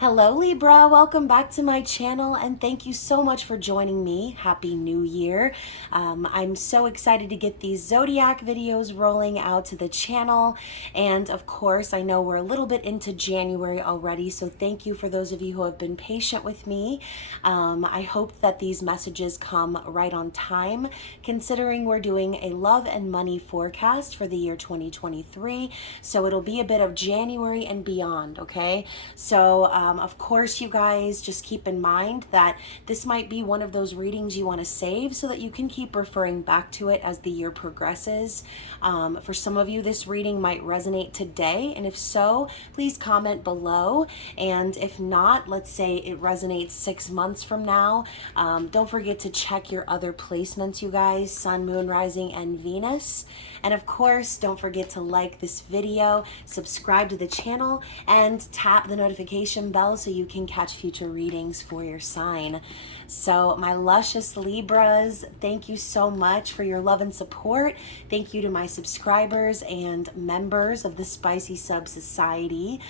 Hello Libra, welcome back to my channel and thank you so much for joining me. Happy New Year. I'm so excited to get these zodiac videos rolling out to the channel, and of course I know we're a little bit into January already, so thank you for those of you who have been patient with me. I hope that these messages come right on time, considering we're doing a love and money forecast for the year 2023, so it'll be a bit of January and beyond, okay? So of course, you guys just keep in mind that this might be one of those readings you want to save so that you can keep referring back to it as the year progresses. For some of you, this reading might resonate today, and if so, please comment below. And if not, let's say it resonates 6 months from now, don't forget to check your other placements, you guys, Sun, Moon, Rising, and Venus. And of course, don't forget to like this video, subscribe to the channel, and tap the notification bell so you can catch future readings for your sign. So my luscious Libras, thank you so much for your love and support. Thank you to my subscribers and members of the Spicy Sub Society.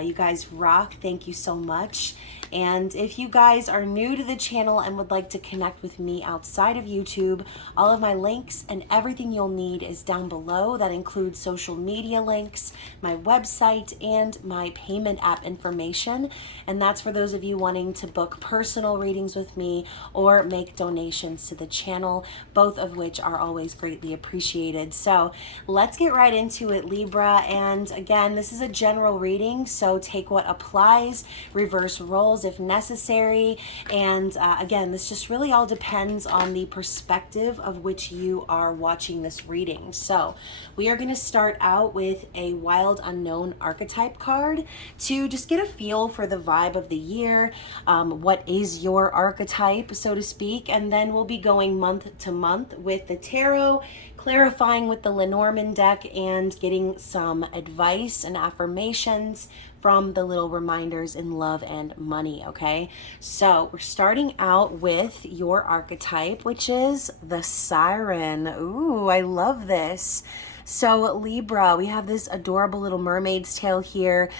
You guys rock. Thank you so much. And if you guys are new to the channel and would like to connect with me outside of YouTube, all of my links and everything you'll need is down below. That includes social media links, my website, and my payment app information. And that's for those of you wanting to book personal readings with me or make donations to the channel, both of which are always greatly appreciated. So let's get right into it, Libra. And again, this is a general reading, so take what applies, reverse roles if necessary. And again, this just really all depends on the perspective of which you are watching this reading. So we are going to start out with a wild unknown archetype card to just get a feel for the vibe of the year. What is your archetype, so to speak? And then we'll be going month to month with the tarot, clarifying with the Lenormand deck, and getting some advice and affirmations from the little reminders in love and money, okay? So we're starting out with your archetype, which is the Siren. Ooh, I love this. So Libra, we have this adorable little mermaid's tail here.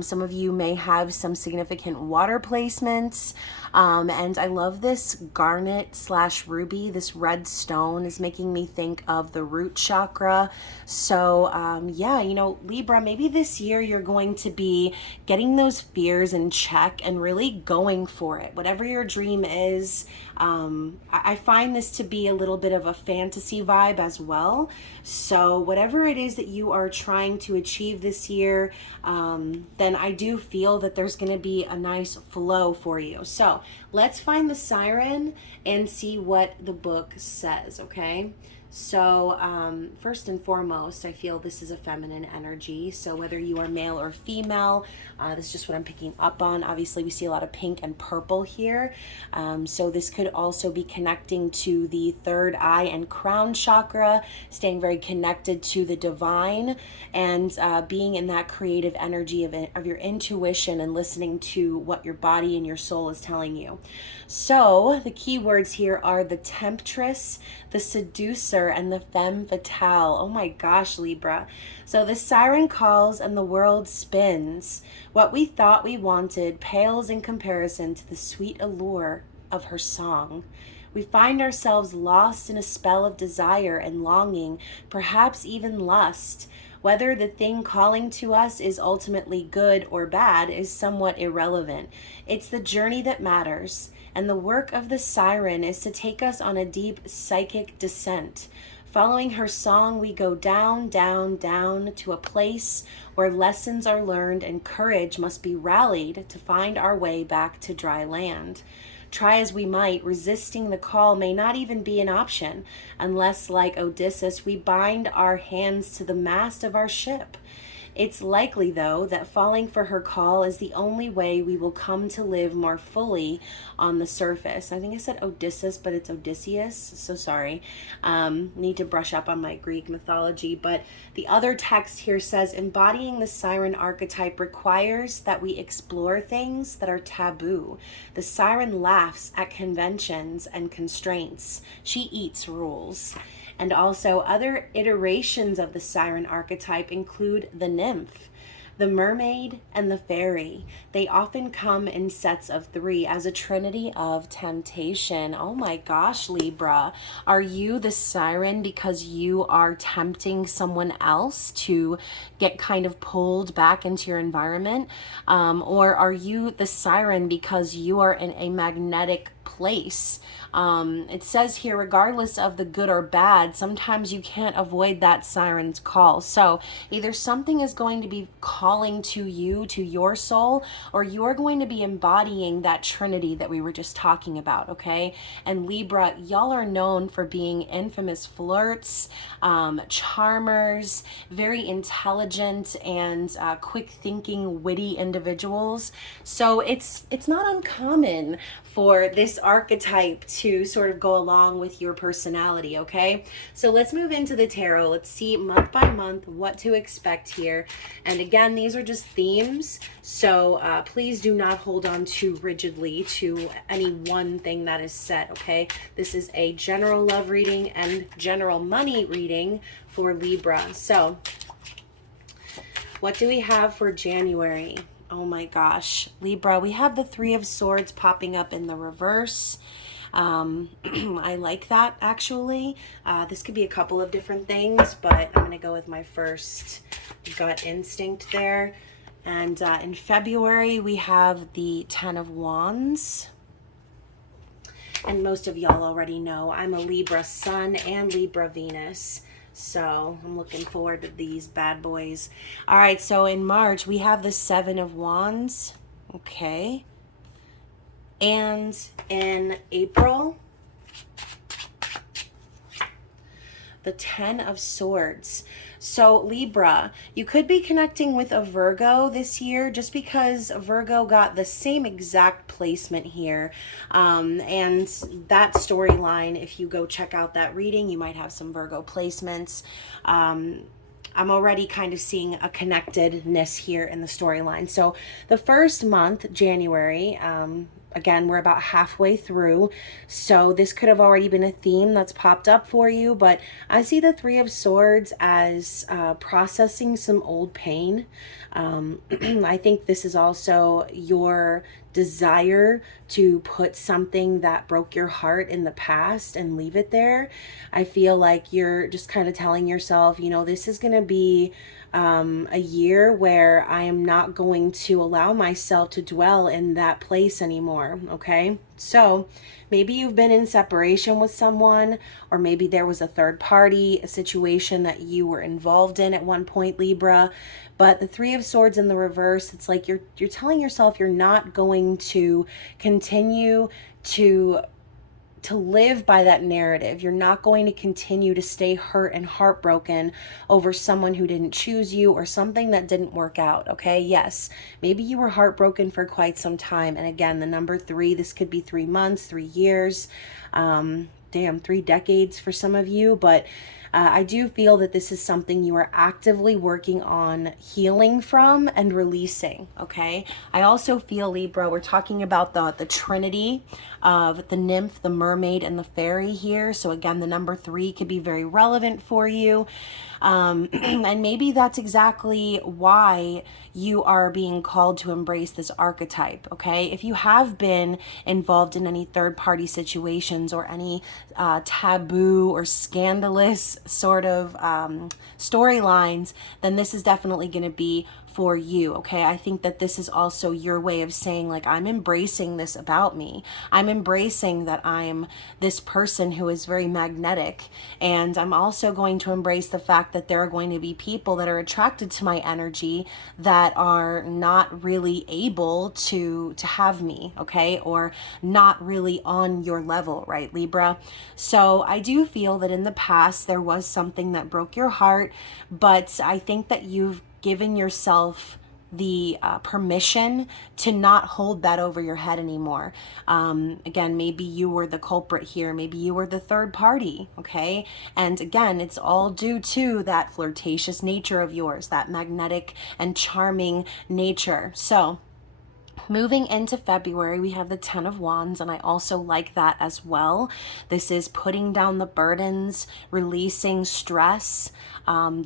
Some of you may have some significant water placements. And I love this garnet / ruby. This red stone is making me think of the root chakra. So yeah, you know, Libra, maybe this year you're going to be getting those fears in check and really going for it. Whatever your dream is, I find this to be a little bit of a fantasy vibe as well. So whatever it is that you are trying to achieve this year, then I do feel that there's going to be a nice flow for you. So let's find the Siren and see what the book says, okay? So first and foremost, I feel this is a feminine energy. So whether you are male or female, this is just what I'm picking up on. Obviously, we see a lot of pink and purple here. So this could also be connecting to the third eye and crown chakra, staying very connected to the divine, and being in that creative energy of your intuition and listening to what your body and your soul is telling you. So the key words here are the temptress, the seducer, and the femme fatale. Oh my gosh, Libra. So the siren calls and the world spins. What we thought we wanted pales in comparison to the sweet allure of her song. We find ourselves lost in a spell of desire and longing, perhaps even lust. Whether the thing calling to us is ultimately good or bad is somewhat irrelevant. It's the journey that matters, and the work of the siren is to take us on a deep psychic descent. Following her song, we go down, down, down to a place where lessons are learned and courage must be rallied to find our way back to dry land. Try as we might, resisting the call may not even be an option, unless, like Odysseus, we bind our hands to the mast of our ship. It's likely, though, that falling for her call is the only way we will come to live more fully on the surface. I think I said Odysseus, but it's Odysseus, so sorry. Need to brush up on my Greek mythology, but the other text here says, embodying the siren archetype requires that we explore things that are taboo. The siren laughs at conventions and constraints. She eats rules. And also other iterations of the siren archetype include the nymph. The mermaid and the fairy, they often come in sets of three as a trinity of temptation. Oh my gosh, Libra. Are you the siren because you are tempting someone else to get kind of pulled back into your environment? Or are you the siren because you are in a magnetic place? It says here, regardless of the good or bad, sometimes you can't avoid that siren's call. So either something is going to be calling to you, to your soul, or you're going to be embodying that trinity that we were just talking about, okay? And Libra, y'all are known for being infamous flirts, charmers, very intelligent and quick thinking, witty individuals. So it's not uncommon for this archetype to sort of go along with your personality, okay? So let's move into the tarot. Let's see month by month what to expect here. And again, these are just themes, so please do not hold on too rigidly to any one thing that is set, okay? This is a general love reading and general money reading for Libra. So what do we have for January? Oh my gosh, Libra, we have the Three of Swords popping up in the reverse. I like that, actually. This could be a couple of different things, but I'm going to go with my first gut instinct there. And in February, we have the Ten of Wands. And most of y'all already know I'm a Libra Sun and Libra Venus. So I'm looking forward to these bad boys. All right, so in March, we have the Seven of Wands. Okay. And in April, the Ten of Swords. So Libra, you could be connecting with a Virgo this year just because Virgo got the same exact placement here. And that storyline, if you go check out that reading, you might have some Virgo placements. I'm already kind of seeing a connectedness here in the storyline. So the first month, January, again, we're about halfway through, so this could have already been a theme that's popped up for you, but I see the Three of Swords as processing some old pain. I think this is also your desire to put something that broke your heart in the past and leave it there. I feel like you're just kind of telling yourself, you know, this is going to be a year where I am not going to allow myself to dwell in that place anymore, okay? So maybe you've been in separation with someone, or maybe there was a third party, a situation that you were involved in at one point, Libra. But the Three of Swords in the reverse, it's like you're telling yourself you're not going to continue to live by that narrative. You're not going to continue to stay hurt and heartbroken over someone who didn't choose you or something that didn't work out, okay? Yes, maybe you were heartbroken for quite some time. And again, the number 3, this could be 3 months, 3 years, 3 decades for some of you, but I do feel that this is something you are actively working on healing from and releasing, okay? I also feel, Libra, we're talking about the trinity of the nymph, the mermaid, and the fairy here. So again, the number 3 could be very relevant for you. And maybe that's exactly why you are being called to embrace this archetype, okay? If you have been involved in any third-party situations or any taboo or scandalous sort of storylines, then this is definitely going to be for you, okay? I think that this is also your way of saying, like, I'm embracing this about me. I'm embracing that I'm this person who is very magnetic, and I'm also going to embrace the fact that there are going to be people that are attracted to my energy that are not really able to have me, okay? Or not really on your level, right, Libra? So I do feel that in the past there was something that broke your heart, but I think that you've given yourself the permission to not hold that over your head anymore. Again, maybe you were the culprit here. Maybe you were the third party, okay? And again, it's all due to that flirtatious nature of yours, that magnetic and charming nature. So Moving into February, we have the Ten of Wands, and I also like that as well. This is putting down the burdens, releasing stress,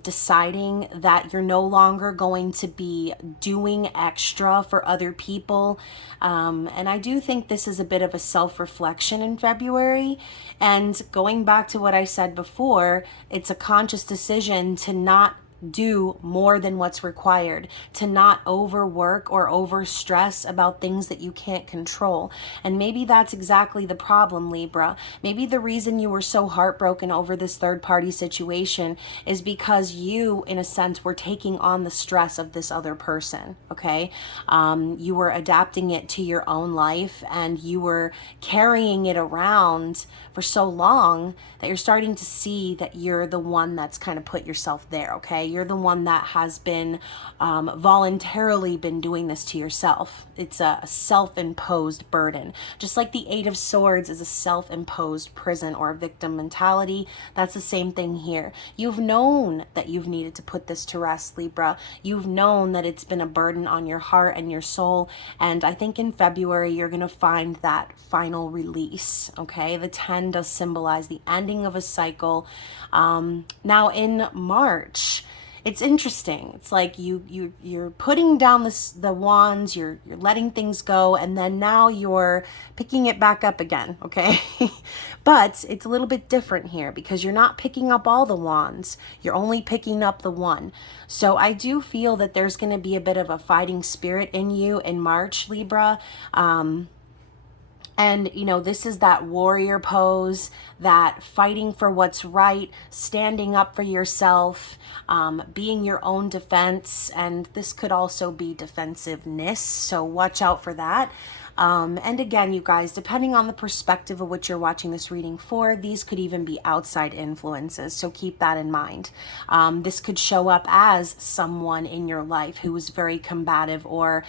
deciding that you're no longer going to be doing extra for other people. And I do think this is a bit of a self-reflection in February. And going back to what I said before, it's a conscious decision to not do more than what's required, to not overwork or overstress about things that you can't control. And maybe that's exactly the problem, Libra. Maybe the reason you were so heartbroken over this third party situation is because you, in a sense, were taking on the stress of this other person, okay? You were adapting it to your own life, and you were carrying it around for so long that you're starting to see that you're the one that's kind of put yourself there, okay? You're the one that has been voluntarily been doing this to yourself. It's a self-imposed burden. Just like the Eight of Swords is a self-imposed prison or victim mentality, that's the same thing here. You've known that you've needed to put this to rest, Libra. You've known that it's been a burden on your heart and your soul, and I think in February you're going to find that final release, okay? The 10 does symbolize the ending of a cycle. Now in March, it's interesting. It's like you're putting down the wands, you're letting things go, and then now you're picking it back up again, okay? But it's a little bit different here because you're not picking up all the wands. You're only picking up the one. So I do feel that there's going to be a bit of a fighting spirit in you in March, Libra. And, you know, this is that warrior pose, that fighting for what's right, standing up for yourself, being your own defense. And this could also be defensiveness, so watch out for that. And again, you guys, depending on the perspective of what you're watching this reading for, these could even be outside influences, so keep that in mind. This could show up as someone in your life who is very combative or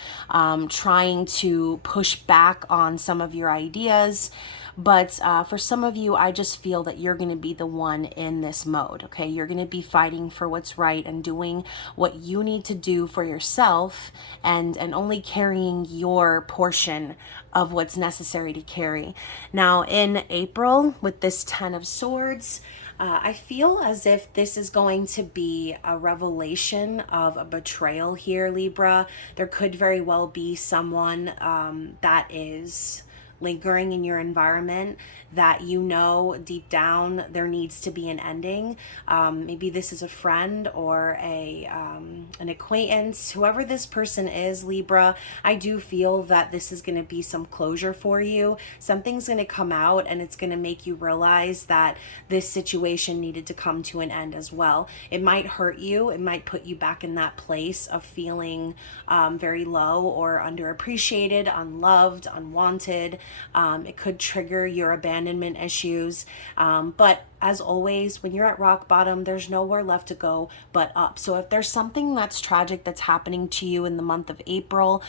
trying to push back on some of your ideas. But for some of you, I just feel that you're going to be the one in this mode, okay? You're going to be fighting for what's right and doing what you need to do for yourself, and only carrying your portion of what's necessary to carry. Now, in April, with this 10 of Swords, I feel as if this is going to be a revelation of a betrayal here, Libra. There could very well be someone that is lingering in your environment that you know deep down there needs to be an ending. Maybe this is a friend or an acquaintance. Whoever this person is, Libra, I do feel that this is going to be some closure for you. Something's going to come out and it's going to make you realize that this situation needed to come to an end as well. It might hurt you. It might put you back in that place of feeling very low or underappreciated, unloved, unwanted. It could trigger your abandonment issues. But as always, when you're at rock bottom, there's nowhere left to go but up. So if there's something that's tragic that's happening to you in the month of April,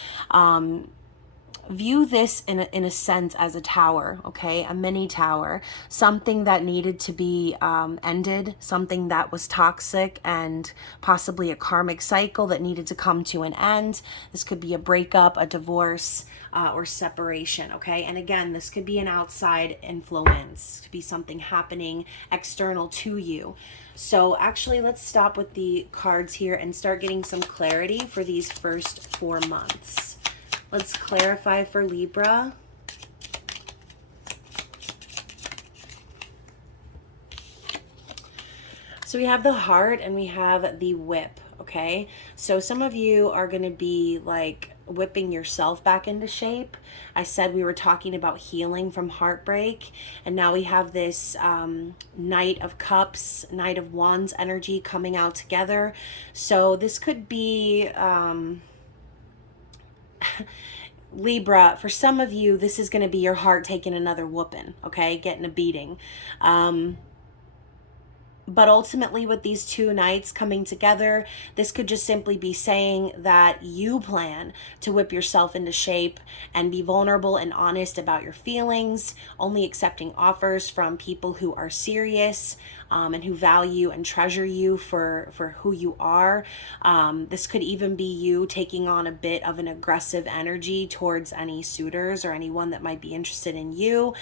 view this in a sense as a tower, okay? A mini tower, something that needed to be ended, something that was toxic and possibly a karmic cycle that needed to come to an end. This could be a breakup, a divorce, or separation, okay? And again, this could be an outside influence, could be something happening external to you. So actually, let's stop with the cards here and start getting some clarity for these first 4 months. Let's clarify for Libra. So we have the Heart and we have the Whip, okay? So some of you are going to be like whipping yourself back into shape. I said we were talking about healing from heartbreak, and now we have this Knight of Cups, Knight of Wands energy coming out together. So this could be Libra, for some of you, this is going to be your heart taking another whooping, okay? Getting a beating. But ultimately, with these two knights coming together, this could just simply be saying that you plan to whip yourself into shape and be vulnerable and honest about your feelings, only accepting offers from people who are serious, and who value and treasure you for who you are. This could even be you taking on a bit of an aggressive energy towards any suitors or anyone that might be interested in you.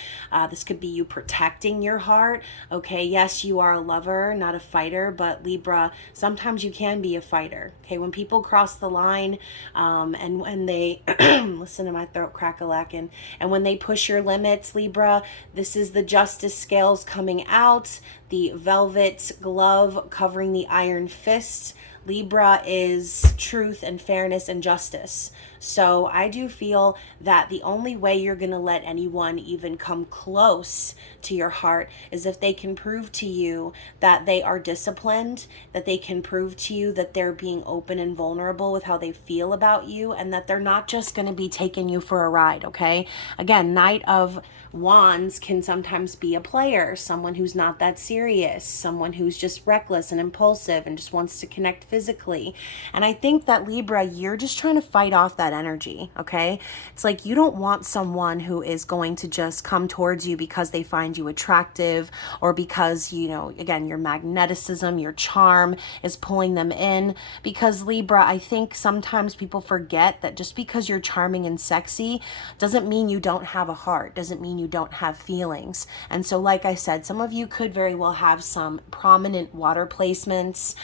This could be you protecting your heart. Okay, yes, you are a lover, not a fighter, but Libra, sometimes you can be a fighter. Okay, when people cross the line, and when they listen to my throat crack-a-lackin', and when they push your limits, Libra, this is the justice scales coming out, the velvet glove covering the iron fist. Libra is truth and fairness and justice. So I do feel that the only way you're going to let anyone even come close to your heart is if they can prove to you that they are disciplined, that they can prove to you that they're being open and vulnerable with how they feel about you, and that they're not just going to be taking you for a ride, okay? Again, Knight of Wands can sometimes be a player, someone who's not that serious, someone who's just reckless and impulsive and just wants to connect physically. And I think that Libra, you're just trying to fight off that energy, okay? It's like you don't want someone who is going to just come towards you because they find you attractive, or because, you know, again, your magneticism, your charm is pulling them in. Because Libra, I think sometimes people forget that just because you're charming and sexy doesn't mean you don't have a heart, doesn't mean you don't have feelings. And so, like I said, some of you could very well have some prominent water placements.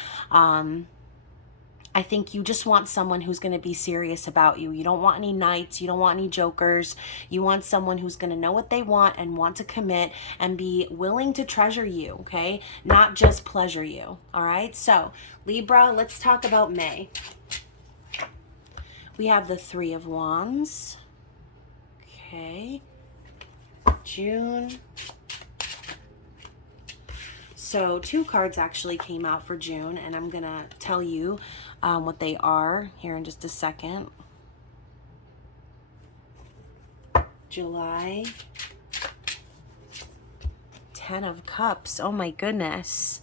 I think you just want someone who's going to be serious about you. You don't want any knights. You don't want any jokers. You want someone who's going to know what they want and want to commit and be willing to treasure you, okay? Not just pleasure you, all right? So, Libra, let's talk about May. We have the Three of Wands. Okay. June. So 2 cards actually came out for June, and I'm going to tell you what they are here in just a second. July. 10 of Cups. Oh my goodness.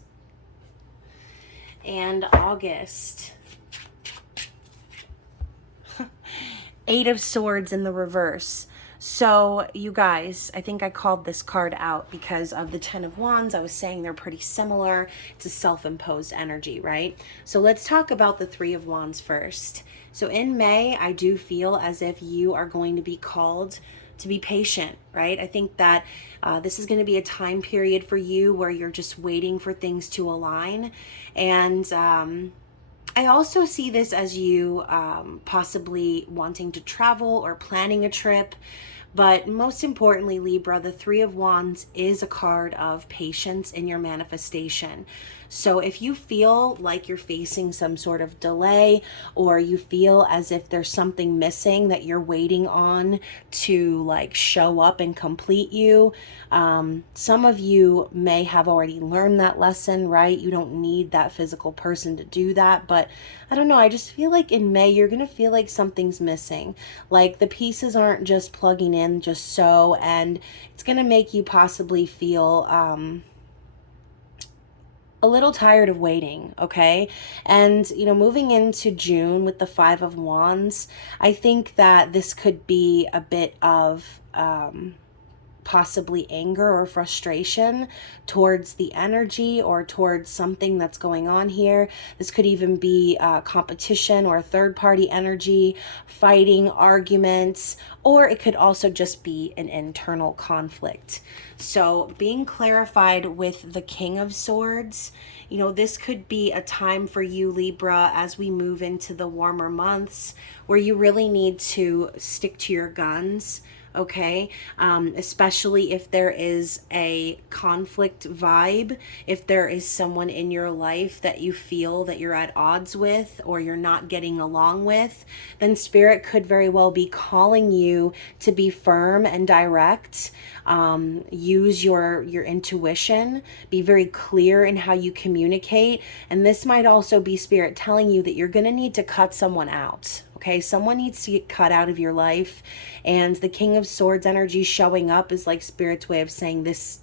And August. 8 of Swords in the reverse. So you guys, I think I called this card out because of the 10 of Wands. I was saying they're pretty similar. It's a self-imposed energy, right? So let's talk about the 3 of Wands first. So in May, I do feel as if you are going to be called to be patient, right? I think that this is going to be a time period for you where you're just waiting for things to align. And I also see this as you possibly wanting to travel or planning a trip. But most importantly, Libra, the 3 of Wands is a card of patience in your manifestation. So if you feel like you're facing some sort of delay, or you feel as if there's something missing that you're waiting on to like show up and complete you, some of you may have already learned that lesson, right? You don't need that physical person to do that. But I don't know, I just feel like in May, you're going to feel like something's missing. Like the pieces aren't just plugging in just so, and it's going to make you possibly feel a little tired of waiting, okay? And, you know, moving into June with the 5 of Wands, I think that this could be a bit of possibly anger or frustration towards the energy or towards something that's going on here. This could even be competition or third-party energy, fighting, arguments, or it could also just be an internal conflict. So being clarified with the King of Swords, you know, this could be a time for you, Libra, as we move into the warmer months, where you really need to stick to your guns. Okay, especially if there is a conflict vibe, if there is someone in your life that you feel that you're at odds with or you're not getting along with, then Spirit could very well be calling you to be firm and direct. Use your intuition, be very clear in how you communicate. And this might also be Spirit telling you that you're going to need to cut someone out. Okay, someone needs to get cut out of your life. And the King of Swords energy showing up is like Spirit's way of saying this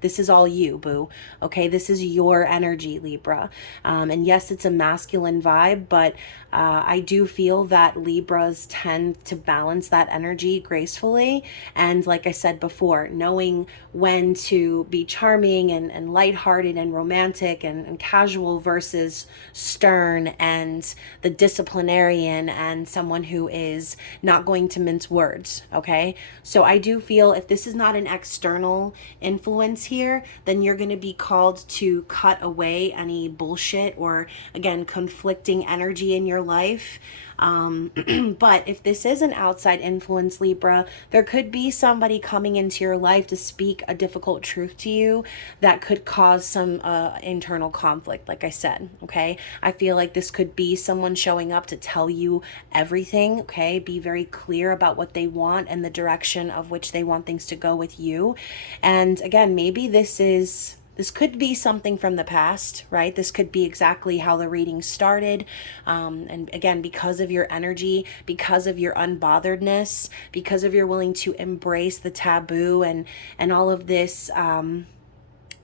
This is all you, boo. Okay, this is your energy, Libra. And yes, it's a masculine vibe, but I do feel that Libras tend to balance that energy gracefully. And like I said before, knowing when to be charming and lighthearted and romantic and casual versus stern and the disciplinarian and someone who is not going to mince words. Okay, so I do feel if this is not an external influence here, then you're going to be called to cut away any bullshit or, again, conflicting energy in your life. But if this is an outside influence, Libra, there could be somebody coming into your life to speak a difficult truth to you that could cause some internal conflict, like I said, okay? I feel like this could be someone showing up to tell you everything, okay? Be very clear about what they want and the direction of which they want things to go with you. And again, maybe this could be something from the past, right? This could be exactly how the reading started. And again, because of your energy, because of your unbotheredness, because of your willing to embrace the taboo and all of this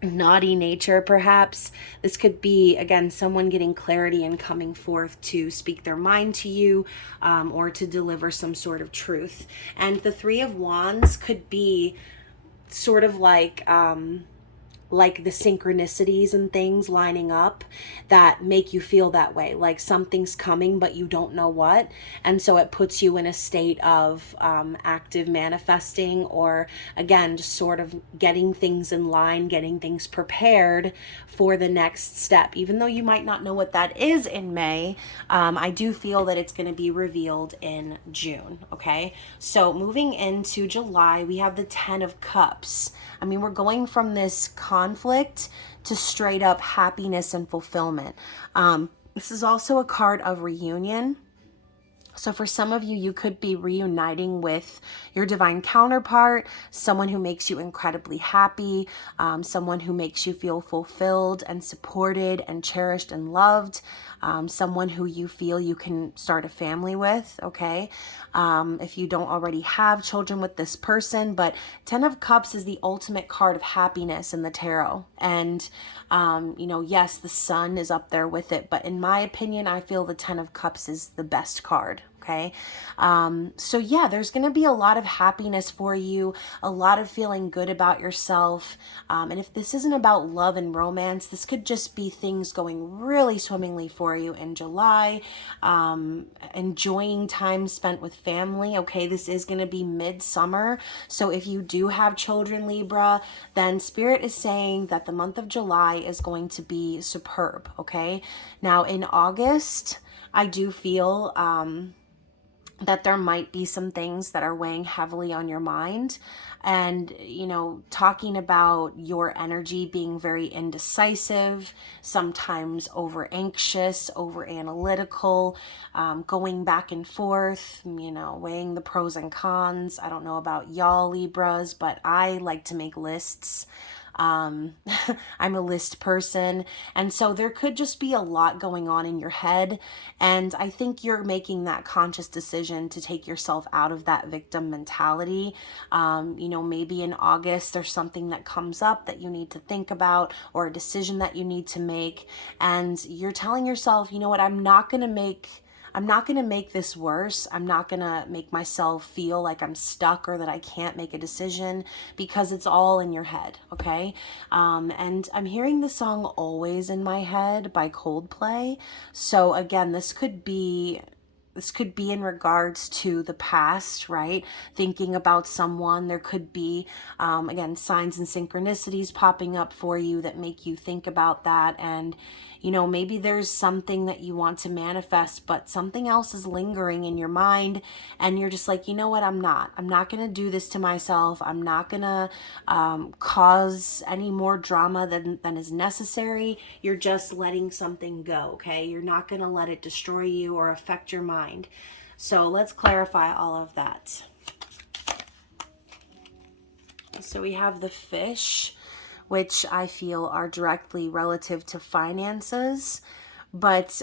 naughty nature, perhaps, this could be, again, someone getting clarity and coming forth to speak their mind to you, or to deliver some sort of truth. And the Three of Wands could be sort of like the synchronicities and things lining up that make you feel that way, like something's coming but you don't know what, and so it puts you in a state of active manifesting, or again, just sort of getting things in line, getting things prepared for the next step. Even though you might not know what that is in May, I do feel that it's going to be revealed in June. Okay, so moving into July, we have the Ten of Cups. I mean, we're going from this conflict to straight up happiness and fulfillment. This is also a card of reunion. So for some of you, you could be reuniting with your divine counterpart, someone who makes you incredibly happy, someone who makes you feel fulfilled and supported and cherished and loved, someone who you feel you can start a family with, okay? If you don't already have children with this person, but Ten of Cups is the ultimate card of happiness in the tarot. And, yes, the sun is up there with it, but in my opinion, I feel the Ten of Cups is the best card. Okay. So yeah, there's going to be a lot of happiness for you, a lot of feeling good about yourself. And if this isn't about love and romance, this could just be things going really swimmingly for you in July, enjoying time spent with family. Okay. This is going to be midsummer. So if you do have children, Libra, then Spirit is saying that the month of July is going to be superb. Okay. Now in August, I do feel, that there might be some things that are weighing heavily on your mind, and talking about your energy being very indecisive, sometimes over anxious, over analytical, going back and forth, weighing the pros and cons. I don't know about y'all Libras, but I like to make lists. I'm a list person. And so there could just be a lot going on in your head. And I think you're making that conscious decision to take yourself out of that victim mentality. Maybe in August, there's something that comes up that you need to think about, or a decision that you need to make. And you're telling yourself, you know what, I'm not going to make this worse. I'm not going to make myself feel like I'm stuck or that I can't make a decision, because it's all in your head, okay? And I'm hearing the song Always in my head by Coldplay. So again, this could be in regards to the past, right? Thinking about someone. There could be, again, signs and synchronicities popping up for you that make you think about that. And, maybe there's something that you want to manifest, but something else is lingering in your mind. And you're just like, you know what? I'm not going to do this to myself. I'm not going to cause any more drama than is necessary. You're just letting something go, okay? You're not going to let it destroy you or affect your mind. So let's clarify all of that. So we have the Fish, which I feel are directly relative to finances. but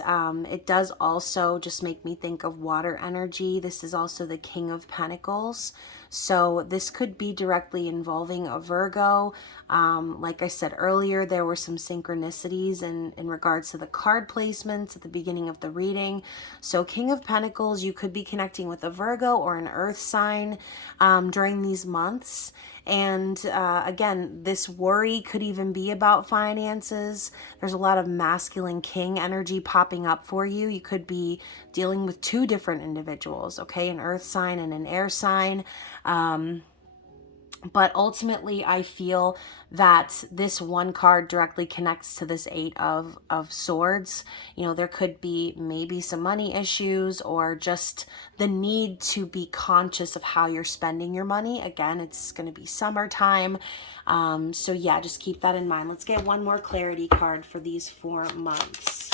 it does also just make me think of water energy. This is also the King of Pentacles. So this could be directly involving a Virgo. Like I said earlier, there were some synchronicities in regards to the card placements at the beginning of the reading. So King of Pentacles, you could be connecting with a Virgo or an earth sign during these months. And again, this worry could even be about finances. There's a lot of masculine king energy popping up for you. You could be dealing with two different individuals, okay? An earth sign and an air sign. But ultimately, I feel that this one card directly connects to this Eight of Swords. You know, there could be maybe some money issues or just the need to be conscious of how you're spending your money. Again, it's going to be summertime. So yeah, just keep that in mind. Let's get one more clarity card for these 4 months.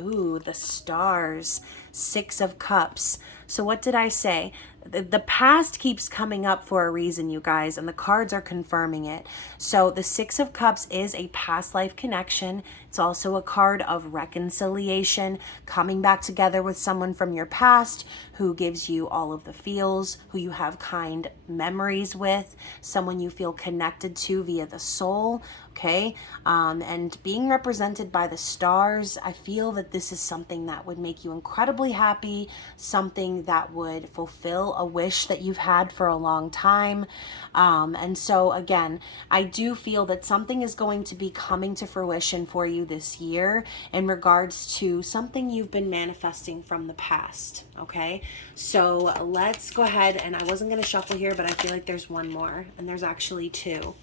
Ooh, the stars, 6 of Cups. So what did I say? The past keeps coming up for a reason, you guys, and the cards are confirming it. So the 6 of Cups is a past life connection. It's also a card of reconciliation, coming back together with someone from your past who gives you all of the feels, who you have kind memories with, someone you feel connected to via the soul, okay? And being represented by the stars, I feel that this is something that would make you incredibly happy, something that would fulfill a wish that you've had for a long time. And so again, I do feel that something is going to be coming to fruition for you this year in regards to something you've been manifesting from the past, okay? So let's go ahead, and I wasn't going to shuffle here, but I feel like there's one more, and there's actually 2.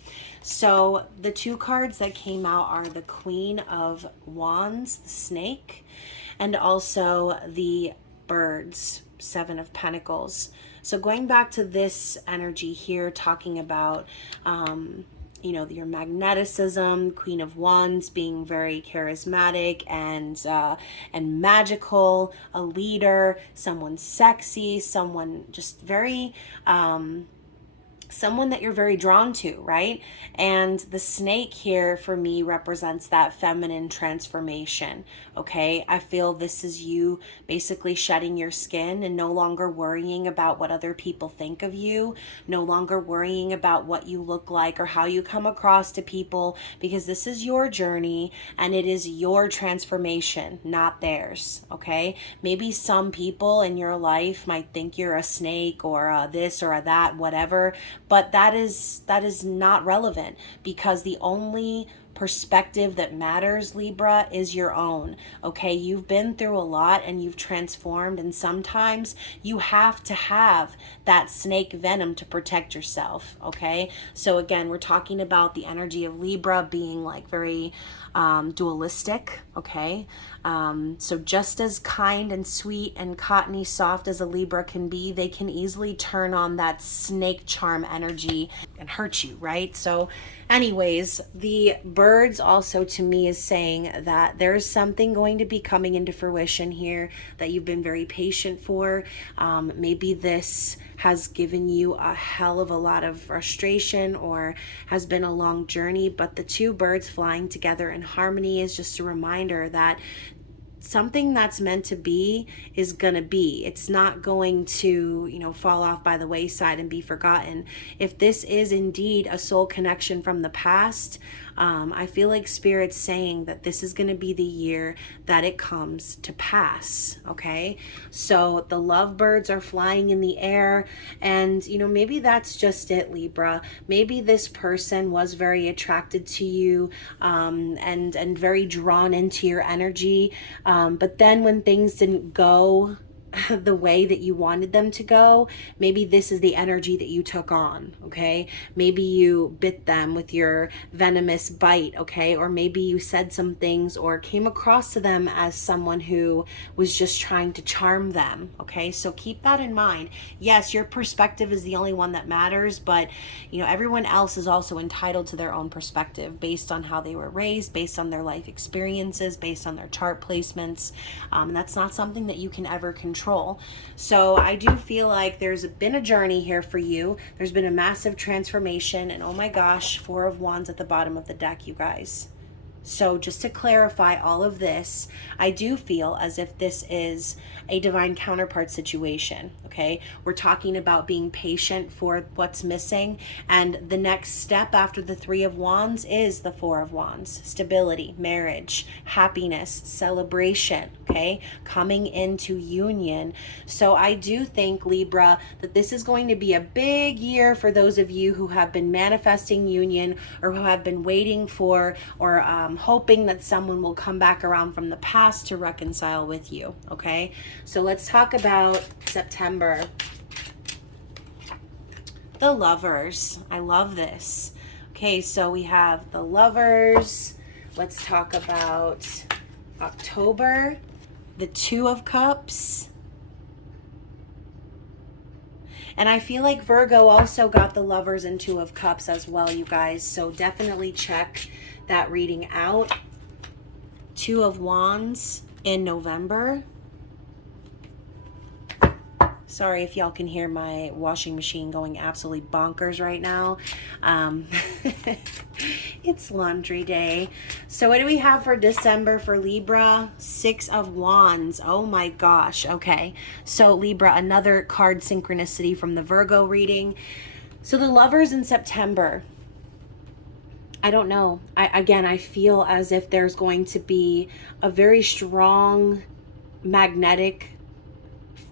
So the 2 cards that came out are the Queen of Wands, the snake, and also the birds, 7 of Pentacles. So going back to this energy here, talking about, you know, your magneticism, Queen of Wands being very charismatic and magical, a leader, someone sexy, someone just very, someone that you're very drawn to, right? And the snake here for me represents that feminine transformation, okay? I feel this is you basically shedding your skin and no longer worrying about what other people think of you, no longer worrying about what you look like or how you come across to people, because this is your journey and it is your transformation, not theirs, okay? Maybe some people in your life might think you're a snake or this or that, whatever, but that is not relevant, because the only perspective that matters, Libra, is your own, okay? You've been through a lot and you've transformed, and sometimes you have to have that snake venom to protect yourself, okay? So again, we're talking about the energy of Libra being like very dualistic, okay? So just as kind and sweet and cottony soft as a Libra can be, they can easily turn on that snake charm energy and hurt you, right? So anyways, the birds also to me is saying that there's something going to be coming into fruition here that you've been very patient for. Maybe this has given you a hell of a lot of frustration or has been a long journey, but the 2 birds flying together in harmony is just a reminder that something that's meant to be is gonna be. It's not going to, you know, fall off by the wayside and be forgotten. If this is indeed a soul connection from the past, I feel like Spirit's saying that this is going to be the year that it comes to pass, okay? So the lovebirds are flying in the air, and, you know, maybe that's just it, Libra. Maybe this person was very attracted to you and very drawn into your energy, but then when things didn't go the way that you wanted them to go, maybe this is the energy that you took on, okay? Maybe you bit them with your venomous bite, okay? Or maybe you said some things or came across to them as someone who was just trying to charm them, okay? So keep that in mind. Yes, your perspective is the only one that matters, but you know, everyone else is also entitled to their own perspective based on how they were raised, based on their life experiences, based on their chart placements. And that's not something that you can ever control. control. So I do feel like there's been a journey here for you. There's been a massive transformation, and oh my gosh, Four of Wands at the bottom of the deck, you guys. So just to clarify all of this, I do feel as if this is a divine counterpart situation, okay? We're talking about being patient for what's missing, and the next step after the Three of Wands is the Four of Wands. Stability, marriage, happiness, celebration, okay? Coming into union. So I do think, Libra, that this is going to be a big year for those of you who have been manifesting union, or who have been waiting for, or hoping that someone will come back around from the past to reconcile with you, okay? So let's talk about September. The Lovers. I love this. Okay, so we have the Lovers. Let's talk about October. The Two of Cups. And I feel like Virgo also got the Lovers and Two of Cups as well, you guys. So definitely check that reading out. Two of Wands in November. Sorry if y'all can hear my washing machine going absolutely bonkers right now. It's laundry day. So what do we have for December for Libra? Six of Wands. Oh my gosh. Okay. So Libra, another card synchronicity from the Virgo reading. So the Lovers in September. I don't know. I feel as if there's going to be a very strong magnetic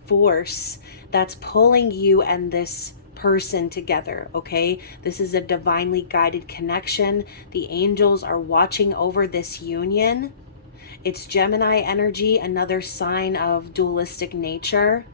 force that's pulling you and this person together, okay? This is a divinely guided connection. The angels are watching over this union. It's Gemini energy, another sign of dualistic nature.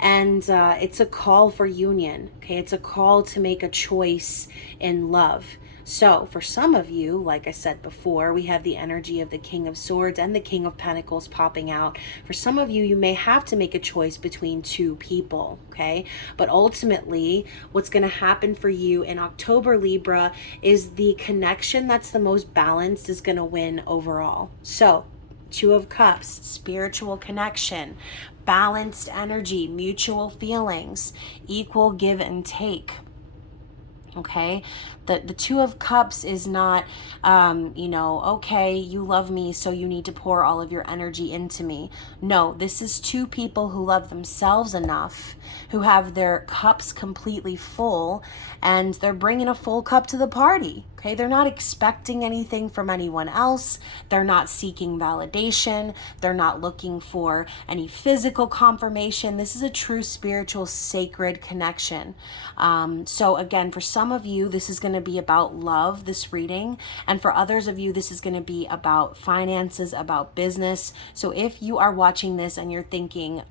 And it's a call for union, okay? It's a call to make a choice in love. So for some of you, like I said before, we have the energy of the King of Swords and the King of Pentacles popping out. For some of you, you may have to make a choice between two people, okay? But ultimately, what's going to happen for you in October, Libra, is the connection that's the most balanced is going to win overall. So Two of Cups, spiritual connection, balanced energy, mutual feelings, equal give and take. Okay, the Two of Cups is not, okay, you love me, so you need to pour all of your energy into me. No, this is two people who love themselves enough, who have their cups completely full, and they're bringing a full cup to the party. Okay, they're not expecting anything from anyone else. They're not seeking validation. They're not looking for any physical confirmation. This is a true spiritual, sacred connection. So again, for some of you, this is going to be about love, this reading. And for others of you, this is going to be about finances, about business. So if you are watching this and you're thinking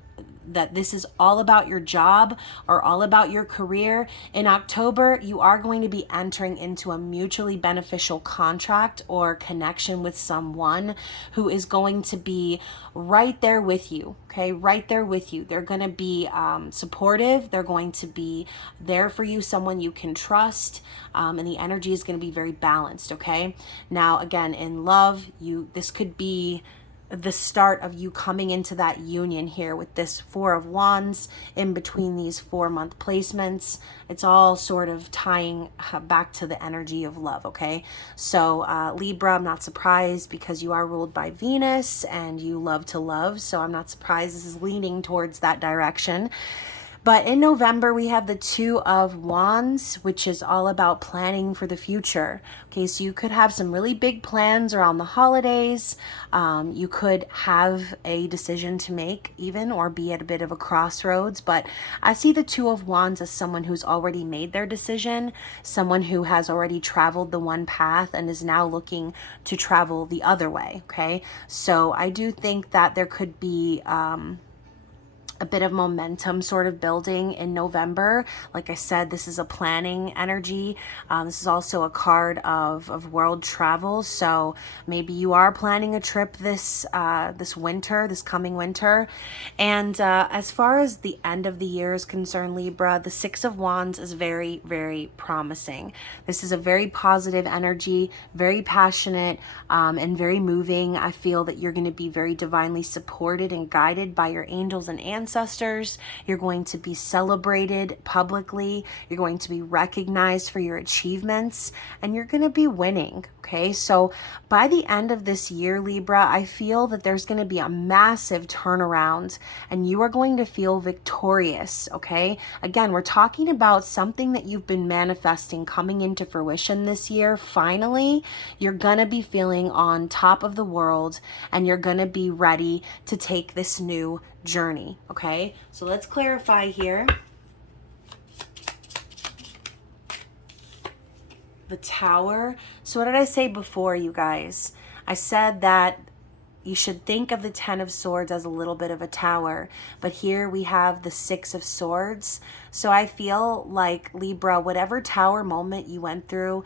that this is all about your job or all about your career, in October, you are going to be entering into a mutually beneficial contract or connection with someone who is going to be right there with you, okay? Right there with you. They're going to be supportive. They're going to be there for you, someone you can trust, and the energy is going to be very balanced, okay? Now, again, in love, this could be the start of you coming into that union here with this Four of Wands in between these 4-month placements. It's all sort of tying back to the energy of love, okay? So Libra, I'm not surprised because you are ruled by Venus and you love to love. So I'm not surprised this is leaning towards that direction. But in November, we have the Two of Wands, which is all about planning for the future. Okay, so you could have some really big plans around the holidays. You could have a decision to make even, or be at a bit of a crossroads. But I see the Two of Wands as someone who's already made their decision, someone who has already traveled the one path and is now looking to travel the other way, okay? So I do think that there could be a bit of momentum sort of building in November. Like I said, this is a planning energy. This is also a card of world travel. So maybe you are planning a trip this winter, this coming winter. And as far as the end of the year is concerned, Libra, the Six of Wands is very, very promising. This is a very positive energy, very passionate, and very moving. I feel that you're going to be very divinely supported and guided by your angels and ancestors. ancestors. You're going to be celebrated publicly. You're going to be recognized for your achievements, and you're going to be winning. Okay, so by the end of this year, Libra, I feel that there's going to be a massive turnaround and you are going to feel victorious. Okay, again, we're talking about something that you've been manifesting coming into fruition this year. Finally, you're going to be feeling on top of the world and you're going to be ready to take this new journey. Okay, so let's clarify here. The Tower. So what did I say before, you guys? I said that you should think of the 10 of Swords as a little bit of a tower, but here we have the 6 of Swords. So I feel like, Libra, whatever tower moment you went through,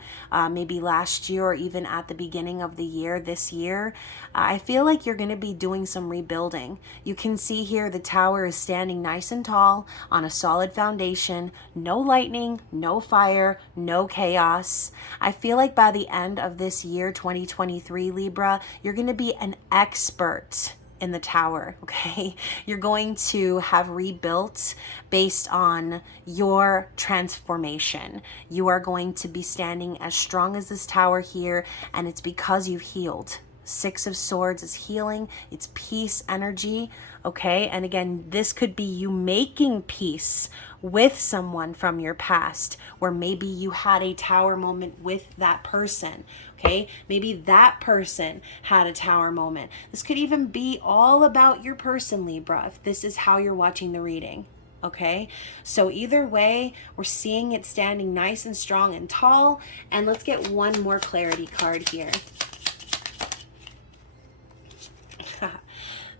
maybe last year or even at the beginning of the year, this year, I feel like you're going to be doing some rebuilding. You can see here the tower is standing nice and tall on a solid foundation, no lightning, no fire, no chaos. I feel like by the end of this year, 2023, Libra, you're going to be an expert in the tower. Okay, you're going to have rebuilt based on your transformation. You are going to be standing as strong as this tower here, and it's because you've healed. 6 of Swords is healing, it's peace energy. Okay, and again, this could be you making peace with someone from your past, where maybe you had a tower moment with that person. Okay, maybe that person had a tower moment. This could even be all about your person, Libra, if this is how you're watching the reading. Okay, so either way, we're seeing it standing nice and strong and tall. And let's get one more clarity card here.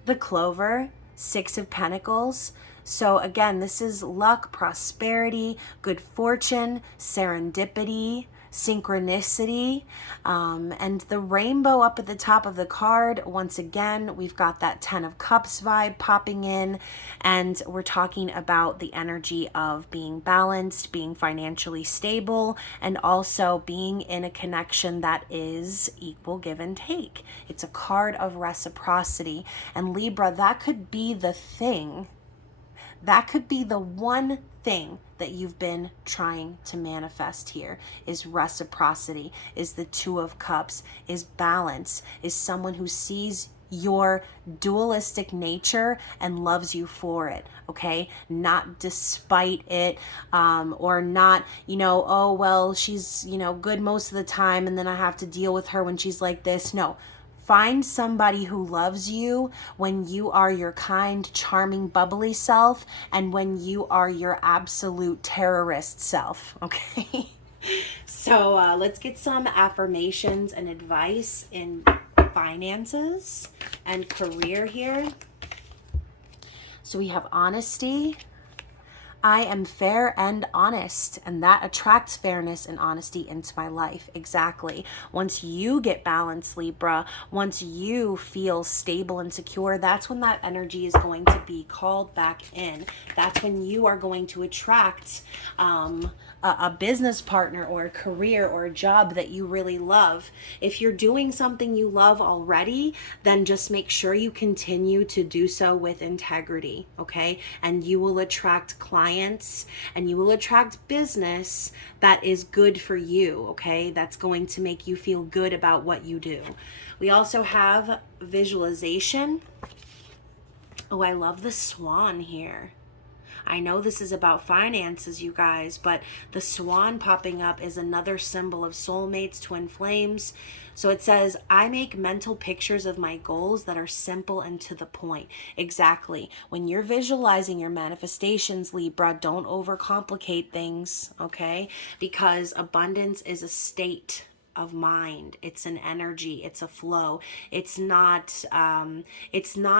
The Clover, 6 of Pentacles. So again, this is luck, prosperity, good fortune, serendipity, synchronicity, and the rainbow up at the top of the card. Once again, we've got that 10 of Cups vibe popping in, and we're talking about the energy of being balanced, being financially stable, and also being in a connection that is equal give and take. It's a card of reciprocity, and Libra, that could be the thing. That could be the one thing that you've been trying to manifest here, is reciprocity, is the 2 of Cups, is balance, is someone who sees your dualistic nature and loves you for it. Okay, not despite it, or not, oh, well, she's, good most of the time and then I have to deal with her when she's like this. No. Find somebody who loves you when you are your kind, charming, bubbly self, and when you are your absolute terrorist self, okay? So let's get some affirmations and advice in finances and career here. So we have honesty. I am fair and honest, and that attracts fairness and honesty into my life. Exactly. Once you get balanced, Libra, once you feel stable and secure, that's when that energy is going to be called back in. That's when you are going to attract a business partner or a career or a job that you really love. If you're doing something you love already, then just make sure you continue to do so with integrity, okay? And you will attract clients and you will attract business that is good for you, okay? That's going to make you feel good about what you do. We also have visualization. Oh, I love the swan here. I know this is about finances, you guys, but the swan popping up is another symbol of soulmates, twin flames. So it says, I make mental pictures of my goals that are simple and to the point. Exactly. When you're visualizing your manifestations, Libra, don't overcomplicate things, okay? Because abundance is a state of mind. It's an energy, it's a flow. It's not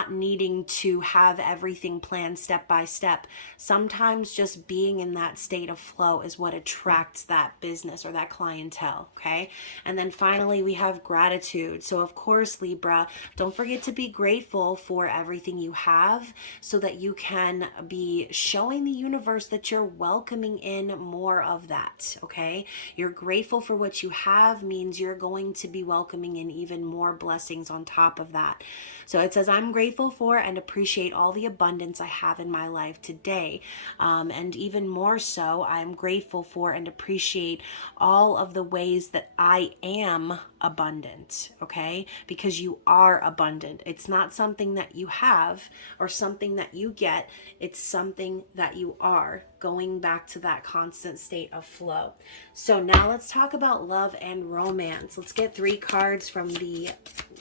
needing to have everything planned step by step. Sometimes just being in that state of flow is what attracts that business or that clientele, okay? And then finally we have gratitude. So of course, Libra, don't forget to be grateful for everything you have so that you can be showing the universe that you're welcoming in more of that, okay? You're grateful for what you have, have means you're going to be welcoming in even more blessings on top of that. So it says, I'm grateful for and appreciate all the abundance I have in my life today. And even more so, I'm grateful for and appreciate all of the ways that I am abundant, okay? Because you are abundant. It's not something that you have or something that you get, it's something that you are, going back to that constant state of flow. So now let's talk about love and romance. Let's get 3 cards from the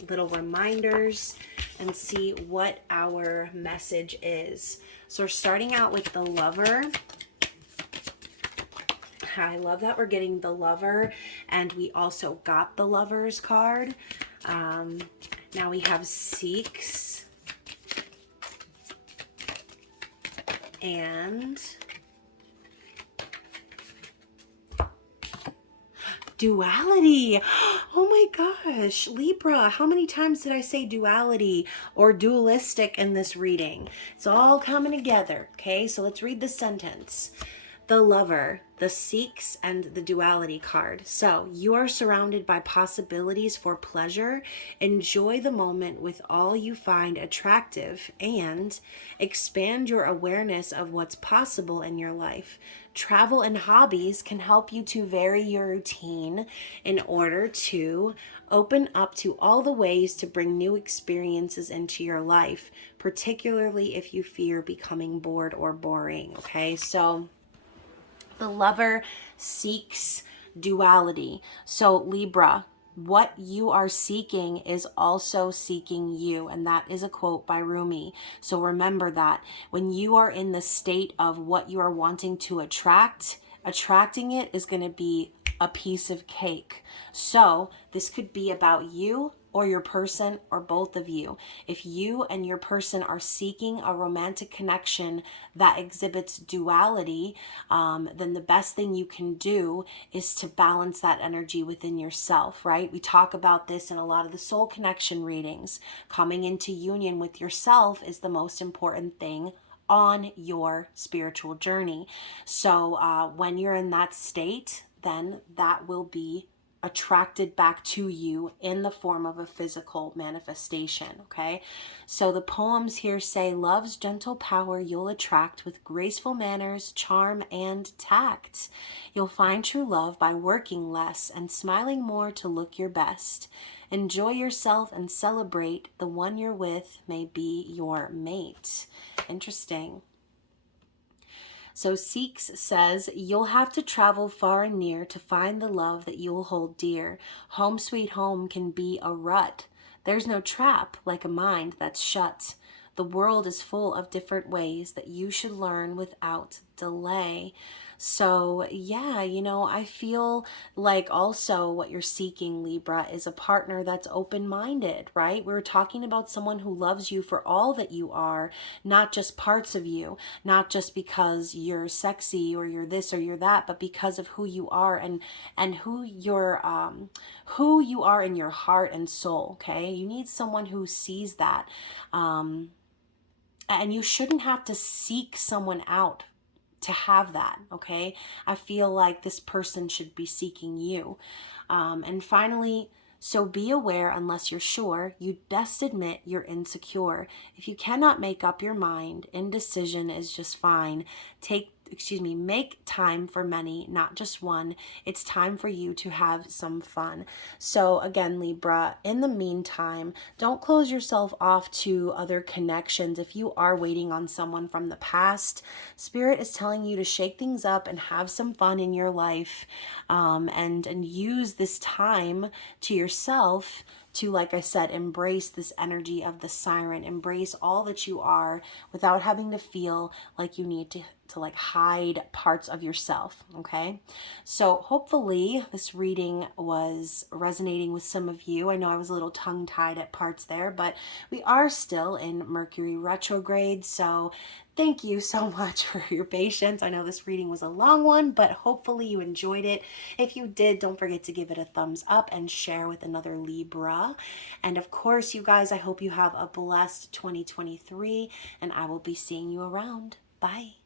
little reminders and see what our message is. So we're starting out with the Lover. I love that we're getting the Lover, and we also got the Lover's card. Now we have Seeks and Duality. Oh my gosh, Libra, how many times did I say duality or dualistic in this reading? It's all coming together, okay? So let's read the sentence. The Lover, the Seeks, and the Duality card. So you are surrounded by possibilities for pleasure. Enjoy the moment with all you find attractive and expand your awareness of what's possible in your life. Travel and hobbies can help you to vary your routine in order to open up to all the ways to bring new experiences into your life, particularly if you fear becoming bored or boring, okay? So the Lover, seeks, duality. So Libra, what you are seeking is also seeking you. And that is a quote by Rumi. So remember that when you are in the state of what you are wanting to attract, attracting it is going to be a piece of cake. So this could be about you or your person or both of you. If you and your person are seeking a romantic connection that exhibits duality, then the best thing you can do is to balance that energy within yourself, right? We talk about this in a lot of the soul connection readings. Coming into union with yourself is the most important thing on your spiritual journey. So when you're in that state, then that will be attracted back to you in the form of a physical manifestation, okay? So the poems here say, love's gentle power you'll attract with graceful manners, charm, and tact. You'll find true love by working less and smiling more to look your best. Enjoy yourself and celebrate. The one you're with may be your mate. Interesting. So Seeks says, you'll have to travel far and near to find the love that you'll hold dear. Home sweet home can be a rut. There's no trap like a mind that's shut. The world is full of different ways that you should learn without delay. So yeah, you know, I feel like also what you're seeking, Libra, is a partner that's open-minded, right? We're talking about someone who loves you for all that you are, not just parts of you, not just because you're sexy or you're this or you're that, but because of who you are and who you are in your heart and soul, okay? You need someone who sees that. And you shouldn't have to seek someone out to have that, okay? I feel like this person should be seeking you. And finally, so be aware unless you're sure, you'd best admit you're insecure. If you cannot make up your mind, indecision is just fine. Make time for many, not just one. It's time for you to have some fun. So again, Libra, in the meantime, don't close yourself off to other connections. If you are waiting on someone from the past, Spirit is telling you to shake things up and have some fun in your life, and use this time to yourself to, like I said, embrace this energy of the siren, embrace all that you are without having to feel like you need to like hide parts of yourself, okay? So hopefully this reading was resonating with some of you. I know I was a little tongue-tied at parts there, but we are still in Mercury retrograde, so thank you so much for your patience. I know this reading was a long one, but hopefully you enjoyed it. If you did, don't forget to give it a thumbs up and share with another Libra. And of course, you guys, I hope you have a blessed 2023, and I will be seeing you around. Bye.